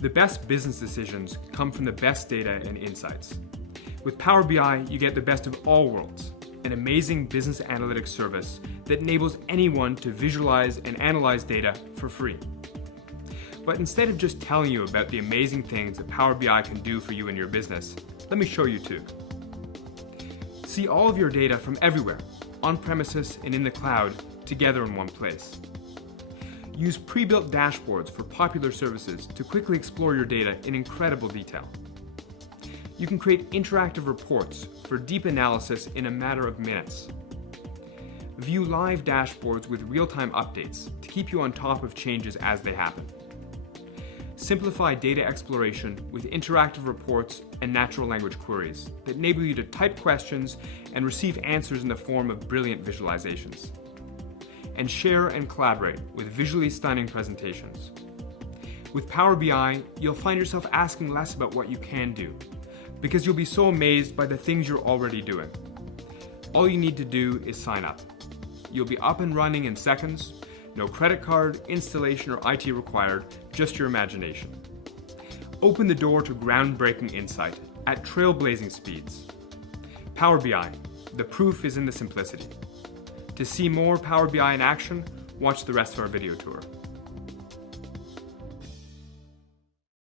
The best business decisions come from the best data and insights. With Power BI, you get the best of all worlds, an amazing business analytics service that enables anyone to visualize and analyze data for free. But instead of just telling you about the amazing things that Power BI can do for you and your business, let me show you too. See all of your data from everywhere, on premises and in the cloud, together in one place. Use pre-built dashboards for popular services to quickly explore your data in incredible detail. You can create interactive reports for deep analysis in a matter of minutes. View live dashboards with real-time updates to keep you on top of changes as they happen. Simplify data exploration with interactive reports and natural language queries that enable you to type questions and receive answers in the form of brilliant visualizations. And share and collaborate with visually stunning presentations. With Power BI, you'll find yourself asking less about what you can do, because you'll be so amazed by the things you're already doing. All you need to do is sign up. You'll be up and running in seconds. No credit card, installation, or IT required, just your imagination. Open the door to groundbreaking insight at trailblazing speeds. Power BI, the proof is in the simplicity. To see more Power BI in action, watch the rest of our video tour.